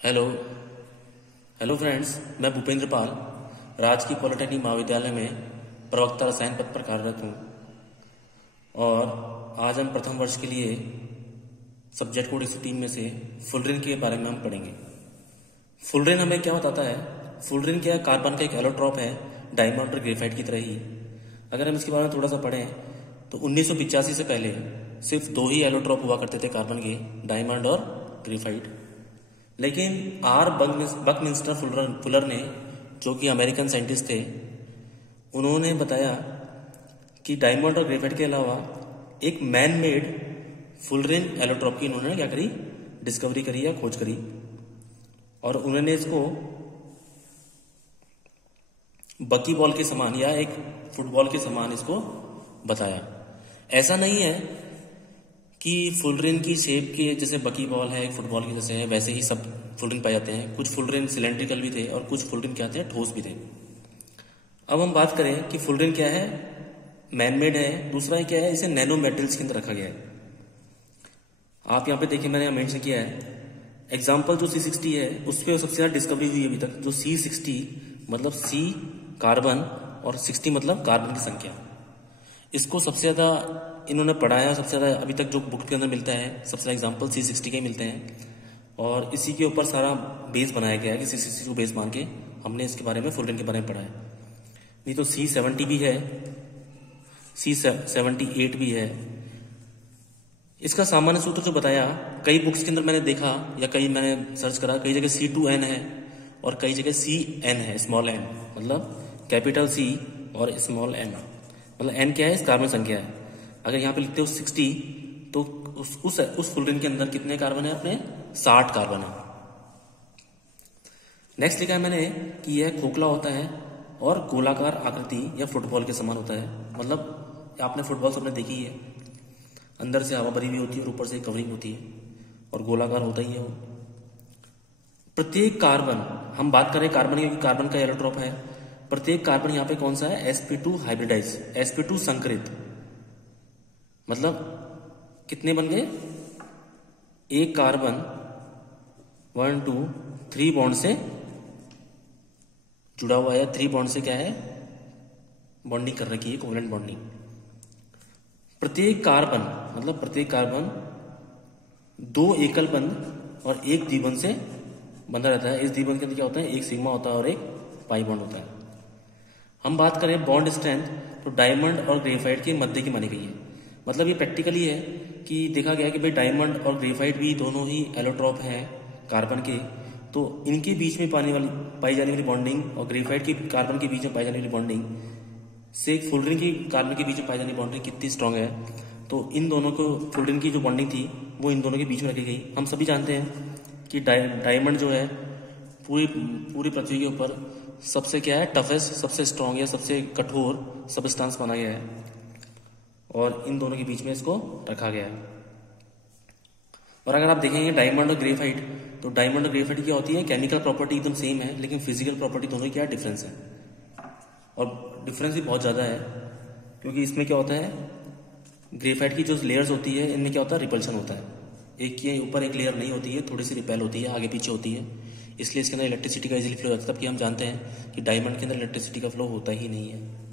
Hello hello friends, मैं भूपेंद्र पाल राजकीय polytechnic महाविद्यालय में प्रवक्ता रसायन पद पर कार्यरत हूँ। और आज हम प्रथम वर्ष के लिए सब्जेक्ट कोड 103 में से फुलरिन के बारे में हम पढ़ेंगे। फुलरिन हमें क्या बताता है? फुलरिन क्या है? कार्बन का एक एलोट्रॉप है, डायमंड और ग्रेफाइट की तरह ही। अगर हम इसके बारे में थोड़ा सा पढ़ें तो 1985 से पहले सिर्फ दो ही एलोट्रॉप हुआ करते थे कार्बन के, डायमंड और ग्रेफाइट। लेकिन आर बकमिंस्टर फुलर ने, जो कि अमेरिकन साइंटिस्ट थे, उन्होंने बताया कि डायमंड और ग्रेफाइट के अलावा एक मैन मेड फुलरिन एलोट्रॉप की इन्होंने क्या करी? डिस्कवरी करी या खोज करी। और उन्होंने इसको बकी बॉल के समान या एक फुटबॉल के समान इसको बताया। ऐसा नहीं है कि फुलरिन की शेप के जैसे बकी बॉल है, एक फुटबॉल की जैसे है, वैसे ही सब फुलरिन पाए जाते हैं। कुछ फुलरिन सिलेंड्रिकल भी थे और कुछ फुलरिन क्या थे? ठोस भी थे। अब हम बात करें कि फुलरिन क्या है? मैनमेड है। दूसरा क्या है? इसे नैनो मेटेरियल्स के अंदर रखा गया है। आप यहाँ पे देखिए, मैंने मेंशन किया है एग्जाम्पल जो C60 है उस पर सबसे ज्यादा डिस्कवरी हुई अभी तक। जो C60 मतलब C कार्बन और 60 मतलब कार्बन की संख्या, इसको सबसे ज्यादा इन्होंने पढ़ाया। सबसे ज्यादा अभी तक जो बुक के अंदर मिलता है, सबसे ज्यादा एग्जाम्पल C60 के ही मिलते हैं। और इसी के ऊपर सारा बेस बनाया गया है कि C60 को बेस मान के हमने इसके बारे में, फुलरिन के बारे में पढ़ा है। नहीं तो C70 भी है, C78 भी है। इसका सामान्य सूत्र जो बताया, कई बुक्स के अंदर मैंने देखा या कई मैंने सर्च करा, कई जगह C2N है और कई जगह CN है, स्मॉल n, मतलब कैपिटल C और स्मॉल n। मतलब n क्या है? इस कार्बन संख्या है। अगर यहाँ पे लिखते हो 60 तो उस फुलरिन के अंदर कितने कार्बन है? अपने 60 कार्बन है। नेक्स्ट लिखा है मैंने कि यह खोखला होता है और गोलाकार आकृति या फुटबॉल के समान होता है। मतलब आपने फुटबॉल सबने देखी है, अंदर से हवा भरी हुई होती है और ऊपर से कवरिंग होती है और गोलाकार होता ही है वो। प्रत्येक कार्बन, हम बात करें कार्बन की, क्योंकि कार्बन का एलोट्रॉप है। प्रत्येक कार्बन यहाँ पे कौन सा है? sp2 हाइब्रिडाइज, sp2 संकरित। मतलब कितने बन गए? एक कार्बन 1 2 3 बॉन्ड से जुड़ा हुआ है। 3 बॉन्ड से क्या है? बॉन्डिंग कर रखी है, कोवलेंट बॉन्डिंग। प्रत्येक कार्बन मतलब प्रत्येक कार्बन 2 एकल बंध और एक द्विबंध से बंधा रहता है। इस द्विबंध के अंदर क्या होता है? एक सिग्मा होता है और एक पाई बॉन्ड होता है। हम बात करें बॉन्ड स्ट्रेंथ, तो डायमंड और ग्रेफाइट के मध्य की मानी गई है। मतलब ये प्रैक्टिकली है कि देखा गया कि भाई डायमंड और ग्रेफाइट भी दोनों ही एलोट्रॉप हैं कार्बन के, तो इनके बीच में पाई जाने वाली बॉन्डिंग और ग्रेफाइट की कार्बन के बीच में पाई जाने वाली बॉन्डिंग से फुलरिन की कार्बन के बीच में पाई जाने वाली बॉन्डिंग कितनी स्ट्रांग है। तो इन दोनों को, फुलरिन की जो बॉन्डिंग थी वो इन दोनों के बीच में रखी गई। हम सभी जानते हैं कि डायमंड जो है पूरी पृथ्वी के ऊपर सबसे क्या है? टफेस्ट, सबसे स्ट्रांग या सबसे कठोर सबस्टांस माना गया है और इन दोनों के बीच में इसको रखा गया है। और अगर आप देखेंगे डायमंड और ग्रेफाइट, तो डायमंड और ग्रेफाइट क्या होती है? केमिकल प्रॉपर्टी एकदम सेम है, लेकिन फिजिकल प्रॉपर्टी दोनों की क्या डिफरेंस है। और डिफरेंस भी बहुत ज्यादा है, क्योंकि इसमें क्या होता है? ग्रेफाइट की जो लेयर्स होती है, इनमें क्या होता है? रिपल्शन होता है। एक के ऊपर एक लेयर नहीं होती है, थोड़ी सी रिपेल होती है, आगे पीछे होती है, इसलिए इसके अंदर इलेक्ट्रिसिटी का इजीली फ्लो होता है। जबकि हम जानते हैं कि डायमंड के अंदर इलेक्ट्रिसिटी का फ्लो होता ही नहीं है।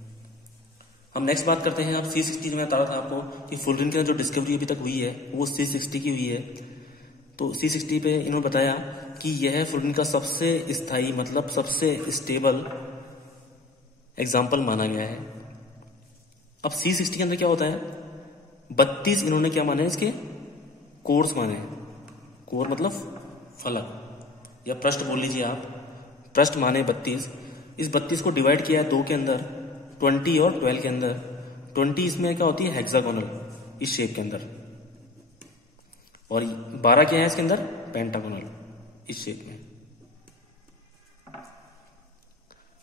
हम नेक्स्ट बात करते हैं। अब C60 जो मैं बता रहा था आपको कि फुलरिन के अंदर जो डिस्कवरी अभी तक हुई है वो C60 की हुई है। तो C60 पे इन्होंने बताया कि यह फुलरिन का सबसे स्थायी मतलब सबसे स्टेबल एग्जाम्पल माना गया है। अब C60 के अंदर क्या होता है? 32 इन्होंने क्या माने? इसके कोर्स माने। कोर मतलब फलक या पृष्ठ बोल लीजिए आप, पृष्ठ माने 32। इस 32 को डिवाइड किया है 2 के अंदर, 20 और 12 के अंदर। 20 इसमें क्या होती है? हेक्सागोनल, इस शेप के अंदर। और 12 क्या है इसके अंदर? पेंटागोनल, इस शेप में।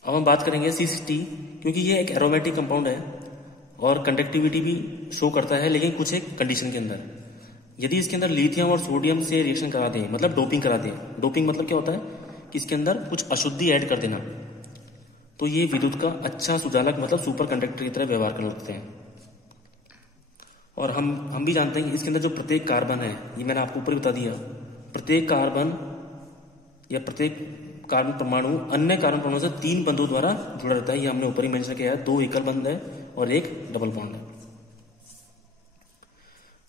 अब हम बात करेंगे C60, क्योंकि ये एक एरोमेटिक कंपाउंड है और कंडक्टिविटी भी शो करता है, लेकिन कुछ एक कंडीशन के अंदर। यदि इसके अंदर लिथियम और सोडियम से रिएक्शन करा दें, मतलब डोपिंग करा दें। डोपिंग मतलब क्या होता है? कि इसके अंदर कुछ अशुद्धि ऐड कर देना, तो ये विद्युत का अच्छा सुचालक मतलब सुपर कंडक्टर की तरह व्यवहार कर सकते हैं। और हम भी जानते हैं कि इसके अंदर जो प्रत्येक कार्बन है, ये मैंने आपको ऊपर बता दिया, प्रत्येक कार्बन या प्रत्येक कार्बन परमाणु अन्य कार्बन परमाणु से 3 बंधों द्वारा जुड़ा रहता है। ये हमने ऊपर ही मेंशन किया है, 2 एकल बंध है और 1 डबल बॉन्ड है।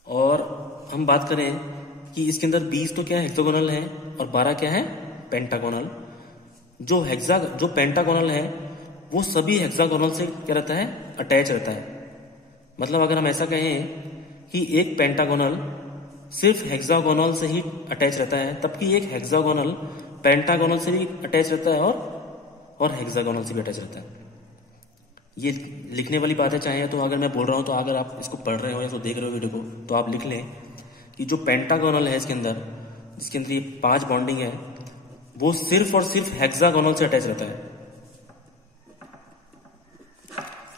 और हम बात करें कि इसके अंदर 20 तो क्या है हेक्सागोनल है और 12 क्या है पेंटागोनल। जो पेंटागोनल है वो सभी हेक्सागोनल से क्या रहता है अटैच रहता है। मतलब अगर हम ऐसा कहें कि एक पेंटागोनल सिर्फ हेक्सागोनल से ही अटैच रहता है, तबकि एक हेक्सागोनल पेंटागोनल से भी अटैच रहता है और हेक्सागोनल से भी अटैच रहता है। ये लिखने वाली बात है, चाहे तो अगर मैं बोल रहा हूं तो अगर आप इसको पढ़ रहे हो या तो देख रहे हो वीडियो को तो आप लिख लें कि जो पेंटागोनल है इसके अंदर, जिसके अंदर ये 5 बॉन्डिंग है, वो सिर्फ और सिर्फ हेक्सागोनल से अटैच रहता है।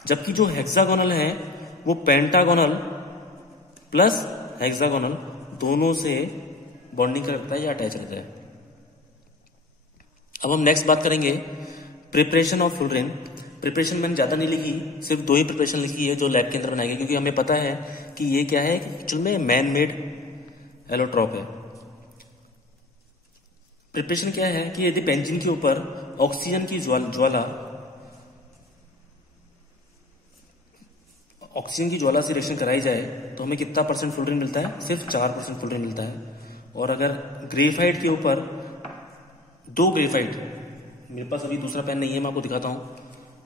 जबकि जो हेक्सागोनल है वो पेंटागोनल प्लस हेक्सागोनल दोनों से बॉन्डिंग करता है या अटैच रहता है। अब हम नेक्स्ट बात करेंगे प्रिपरेशन ऑफ फ्लोरीन। प्रिपरेशन मैंने ज्यादा नहीं लिखी, सिर्फ 2 ही प्रिपरेशन लिखी है जो लैब के अंदर बनाई गई, क्योंकि हमें पता है कि ये क्या है एक्चुअल में मैन मेड एलोट्रॉप है। प्रिपरेशन क्या है कि यदि बेंजीन के ऊपर ऑक्सीजन की ज्वाला से रिएक्शन कराई जाए तो हमें कितना % फ्लोरीन मिलता है, सिर्फ 4% फ्लोरीन मिलता है। और अगर ग्रेफाइट के ऊपर 2 ग्रेफाइट, मेरे पास अभी दूसरा पेन नहीं है, मैं आपको दिखाता हूं।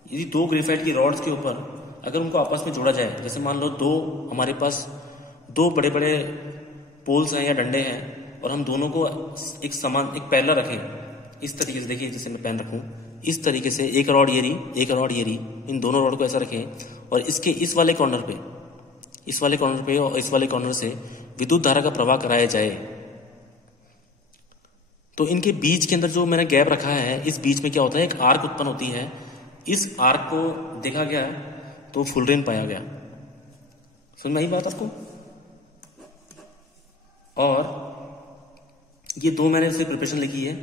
यदि 2 ग्रेफाइट की रॉड्स के ऊपर अगर उनको आपस में जोड़ा जाए, जैसे मान लो हमारे पास 2 बड़े बड़े पोल्स हैं या डंडे हैं और हम दोनों को एक पैरेलल रखें इस तरीके से, देखिए जैसे मैं पेन रखूं इस तरीके से, एक रॉड ये रही, एक रॉड ये रही, इन दोनों रॉड को ऐसा रखें और इसके इस वाले कॉर्नर पे और इस वाले कॉर्नर से विद्युत धारा का प्रवाह कराया जाए, तो इनके बीच के अंदर जो मैंने गैप रखा है, इस बीच में क्या होता है, एक आर्क उत्पन्न होती है। इस आर्क को देखा गया तो फ्लोरीन पाया गया। समझ में आई बात आपको? और ये 2 मैंने इससे प्रिपरेशन लिखी है,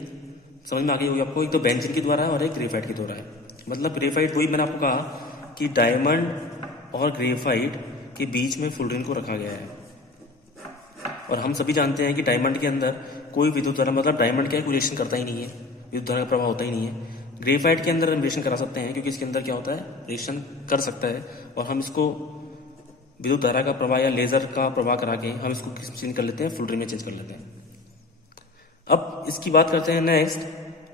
समझ में आ गई होगी आपको। एक तो बेंजीन के द्वारा है और एक ग्रेफाइट के द्वारा है। मतलब ग्रेफाइट, वही मैंने आपको कहा कि डायमंड और ग्रेफाइट के बीच में फ्लोरीन को रखा गया है। और हम सभी जानते हैं कि डायमंड के अंदर कोई विद्युत धारा, मतलब डायमंड क्या है, कोई रिएक्शन करता ही नहीं है, विद्युत धारा का प्रभाव होता ही नहीं है। ग्रेफाइट के अंदर हम रिएक्शन करा सकते हैं क्योंकि इसके अंदर क्या होता है, रिएक्शन कर सकता है और हम इसको विद्युत धारा का प्रवाह या लेजर का प्रवाह करा के हम इसको चेंज कर लेते हैं, फ्लोरीन में चेंज कर लेते हैं। अब इसकी बात करते हैं नेक्स्ट,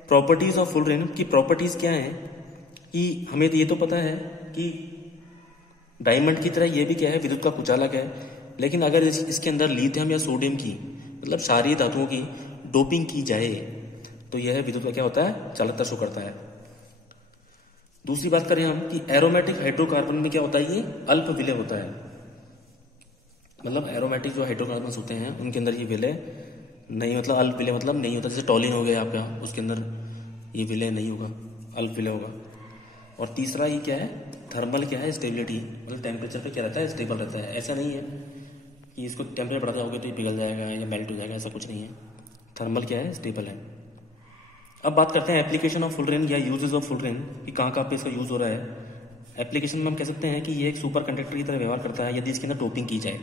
प्रॉपर्टीज ऑफ फ्लोरीन की प्रॉपर्टीज क्या है। कि हमें तो ये तो पता है कि डायमंड की तरह ये भी क्या है, विद्युत का कुचालक है। लेकिन अगर इसके अंदर लिथियम या सोडियम की, मतलब क्षारीय धातुओं की डोपिंग की जाए तो यह विद्युत का क्या होता है, चालकता शो करता है। दूसरी बात करें हम कि एरोमेटिक हाइड्रोकार्बन में क्या होता है, ये अल्प विलय होता है। मतलब एरोमेटिक जो हाइड्रोकार्बन होते हैं उनके अंदर ये विलय नहीं, मतलब अल्प विलय मतलब नहीं होता। जैसे टॉलिन हो गया आपका, उसके अंदर ये विलय नहीं होगा, अल्प विलय होगा। और तीसरा ये क्या है, थर्मल क्या है, स्टेबिलिटी, मतलब टेम्परेचर पे क्या रहता है, स्टेबल रहता है। ऐसा नहीं है कि इसको टेम्परेचर बढ़ाते होगे तो ये पिघल जाएगा या मेल्ट हो जाएगा, ऐसा कुछ नहीं है। थर्मल क्या है, स्टेबल है। अब बात करते हैं एप्लीकेशन ऑफ फ्लोरीन या यूजेस ऑफ फ्लोरीन कि कहाँ कहाँ पे इसका यूज हो रहा है। एप्लीकेशन में हम कह सकते हैं कि ये एक सुपर कंडक्टर की तरह व्यवहार करता है यदि इसके अंदर डोपिंग की जाए।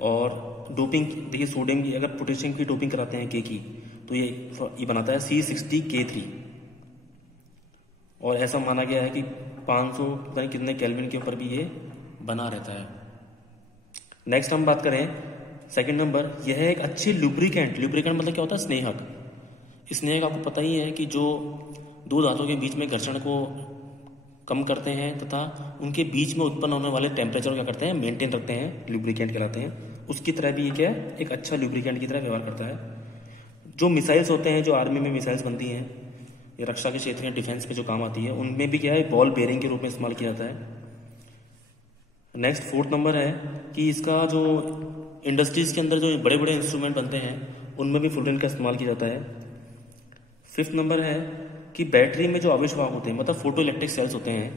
और डोपिंग, देखिए सोडियम की, अगर पोटेशियम की डोपिंग कराते हैं के की, तो ये बनाता है C60K3। और ऐसा माना गया है कि 500 पता नहीं कितने केल्विन के ऊपर भी ये बना रहता है। नेक्स्ट हम बात करें सेकंड नंबर, यह है एक अच्छी लुब्रिकेंट। लुब्रिकेंट मतलब क्या होता है, स्नेहक। स्नेहक आपको पता ही है कि जो 2 धातुओं के बीच में घर्षण को कम करते हैं तथा उनके बीच में उत्पन्न होने वाले टेम्परेचर क्या करते हैं, मेंटेन रखते हैं, लुब्रिकेंट कहलाते हैं। उसकी तरह भी ये क्या है, एक अच्छा लुब्रिकेंट की तरह व्यवहार करता है। जो मिसाइल्स होते हैं, जो आर्मी में मिसाइल्स बनती हैं, ये रक्षा के क्षेत्र में डिफेंस पे जो काम आती है, उनमें भी क्या है, बॉल बेयरिंग के रूप में इस्तेमाल किया जाता है। नेक्स्ट 4th नंबर है कि इसका जो इंडस्ट्रीज के अंदर जो बड़े बड़े इंस्ट्रूमेंट बनते हैं उनमें भी फ्लोरीन का इस्तेमाल किया जाता है। 5th नंबर है कि बैटरी में जो आवेश वाहक होते हैं, मतलब फोटो इलेक्ट्रिक सेल्स होते हैं,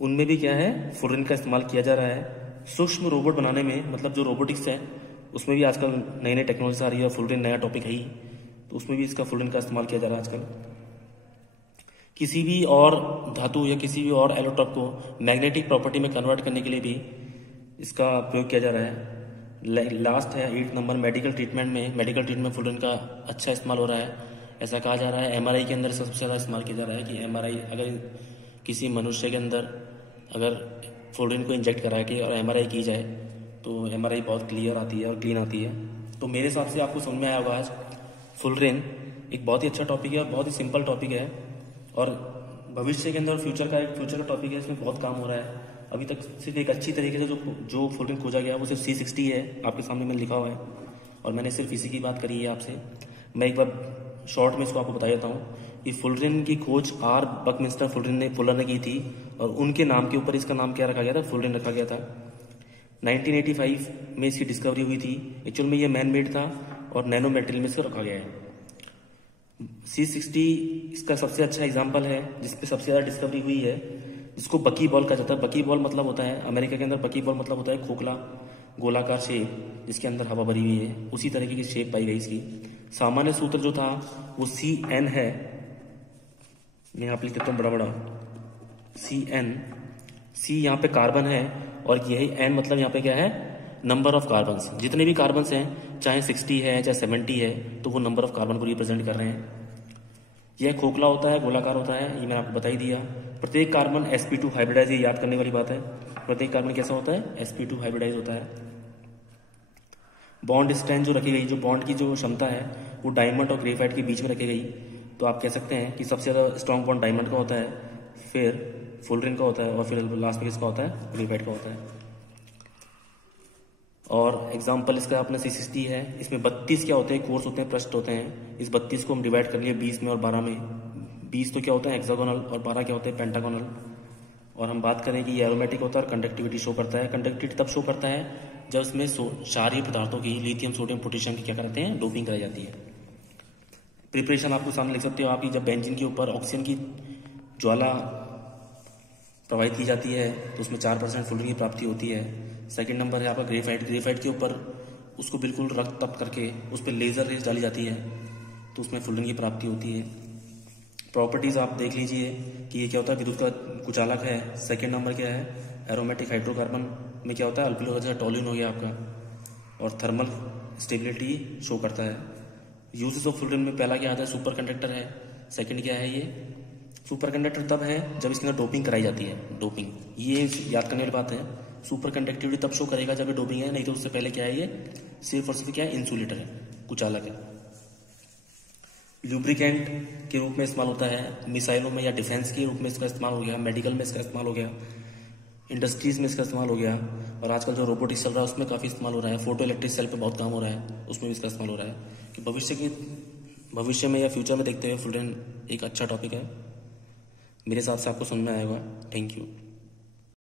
उनमें भी क्या है, फ्लोरीन का इस्तेमाल किया जा रहा है। सूक्ष्म रोबोट बनाने में, मतलब जो रोबोटिक्स है उसमें भी आजकल नई नई टेक्नोलॉजी आ रही है और फ्लोरीन नया टॉपिक है ही, तो उसमें भी इसका फ्लोरीन का इस्तेमाल किया जा रहा है आजकल। किसी भी और धातु या किसी भी और एलोट्रॉप को मैग्नेटिक प्रॉपर्टी में कन्वर्ट करने के लिए भी इसका प्रयोग किया जा रहा है। लास्ट है 8th नंबर, मेडिकल ट्रीटमेंट में फ्लोरीन का अच्छा इस्तेमाल हो रहा है। ऐसा कहा जा रहा है एमआरआई के अंदर सबसे ज़्यादा इस्तेमाल किया जा रहा है कि एमआरआई अगर किसी मनुष्य के अंदर अगर फ्लोरीन को इंजेक्ट करा के और एमआरआई की जाए तो एमआरआई बहुत क्लियर आती है और क्लीन आती है। तो मेरे हिसाब से आपको समझ में आया होगा आज फ्लोरीन एक बहुत ही अच्छा टॉपिक है और बहुत ही सिंपल टॉपिक है और भविष्य के अंदर फ्यूचर का टॉपिक है। इसमें बहुत काम हो रहा है। अभी तक सिर्फ एक अच्छी तरीके से जो फ्लोरीन खोजा गया वो सिर्फ C60 है, आपके सामने मैंने लिखा हुआ है और मैंने सिर्फ इसी की बात करी है आपसे। मैं एक बार शॉर्ट में इसको आपको बता देता हूँ कि फ्लोरीन की खोज R. बकमिंस्टर फुलर ने की थी और उनके नाम के ऊपर इसका नाम क्या रखा गया था, फ्लोरीन रखा गया था। 1985 में इसकी डिस्कवरी हुई थी। एक्चुअल में ये मैन मेड था और नैनो मेटेरियल में इसको रखा गया है। C60 इसका सबसे अच्छा एग्जाम्पल है जिसपे सबसे ज़्यादा डिस्कवरी हुई है, जिसको बकी बॉल कहा जाता है। बकी बॉल मतलब होता है अमेरिका के अंदर, बकी बॉल मतलब होता है खोखला गोलाकार शेप जिसके अंदर हवा भरी हुई है, उसी तरीके की शेप पाई गई इसकी। सामान्य सूत्र जो था वो CN है, मैं यहाँ पे लिख देता हूँ बड़ा बड़ा CN। C यहाँ पे कार्बन है और यही N मतलब यहाँ पे क्या है, नंबर ऑफ कार्बन्स। जितने भी कार्बन्स हैं चाहे 60 है चाहे 70 है तो वो नंबर ऑफ कार्बन को रिप्रेजेंट कर रहे हैं। यह खोखला होता है, गोलाकार होता है, ये मैंने आपको बता ही दिया। प्रत्येक कार्बन sp2 हाइब्रिडाइज, ये याद करने वाली बात है। प्रत्येक कार्बन कैसा होता है, sp2 हाइब्रिडाइज होता है। बॉन्ड स्ट्रेंथ जो रखी गई, जो बॉन्ड की जो क्षमता है वो डायमंड और ग्रेफाइट के बीच में रखी गई। तो आप कह सकते हैं कि सबसे ज़्यादा स्ट्रॉन्ग बॉन्ड डायमंड का होता है, फिर फ्लोरीन का होता है और फिर लास्ट में किसका होता है, ग्रेफाइट का होता है। और एग्जाम्पल इसका अपना C60 है। इसमें 32 क्या होते हैं, कोर्स होते हैं, पृष्ठ होते हैं। इस 32 को हम डिवाइड कर लिए 20 में और 12 में। 20 तो क्या होता है हेक्सागोनल और 12 क्या होते हैं पेंटागोनल। और हम बात करें कि ये एरोमेटिक होता है और कंडक्टिविटी शो करता है। कंडक्टिविटी तब शो करता है जब इसमें क्षारीय पदार्थों की लिथियम सोडियम पोटेशियम की क्या करते हैं, डोपिंग कराई जाती है। प्रिपरेशन आपको सामने लिख सकते हो आप, जब बेंजीन के ऊपर ऑक्सीजन की ज्वाला प्रवाहित की जाती है तो उसमें 4% फ्लोरीन की प्राप्ति होती है। सेकंड नंबर है आपका ग्रेफाइट के ऊपर उसको बिल्कुल रक्त तप करके उस पर लेजर रेस डाली जाती है तो उसमें फ्लोरीन की प्राप्ति होती है। प्रॉपर्टीज आप देख लीजिए कि ये क्या होता है, विद्युत का कुचालक है। सेकंड नंबर क्या है, एरोमेटिक हाइड्रोकार्बन में क्या होता है, अल्किल होता है, टॉल्यून हो गया आपका। और थर्मल स्टेबिलिटी शो करता है। यूजेस ऑफ फ्लोरीन में पहला क्या आता है, सुपर कंडक्टर है। सेकंड क्या है, ये सुपर कंडक्टर तब है जब इसके अंदर डोपिंग कराई जाती है। डोपिंग ये याद करने वाली बात है। सुपर कंडक्टिविटी तब शो करेगा जब ये डोपिंग है, नहीं तो उससे पहले क्या है, ये सिर्फ और सिर्फ क्या है, इंसुलेटर है, कुचालक है। लुब्रिकेंट के रूप में इस्तेमाल होता है मिसाइलों में या डिफेंस के रूप में इसका इस्तेमाल हो गया, मेडिकल में इसका इस्तेमाल हो गया, इंडस्ट्रीज में इसका इस्तेमाल हो गया। और आजकल जो रोबोटिक्स चल रहा है उसमें काफ़ी इस्तेमाल हो रहा है। फोटो इलेक्ट्रिक सेल पे बहुत काम हो रहा है, उसमें भी इसका इस्तेमाल हो रहा है। कि भविष्य में या फ्यूचर में देखते हुए फ्लोरीन एक अच्छा टॉपिक है। मेरे हिसाब से आपको समझ में आएगा। Thank you.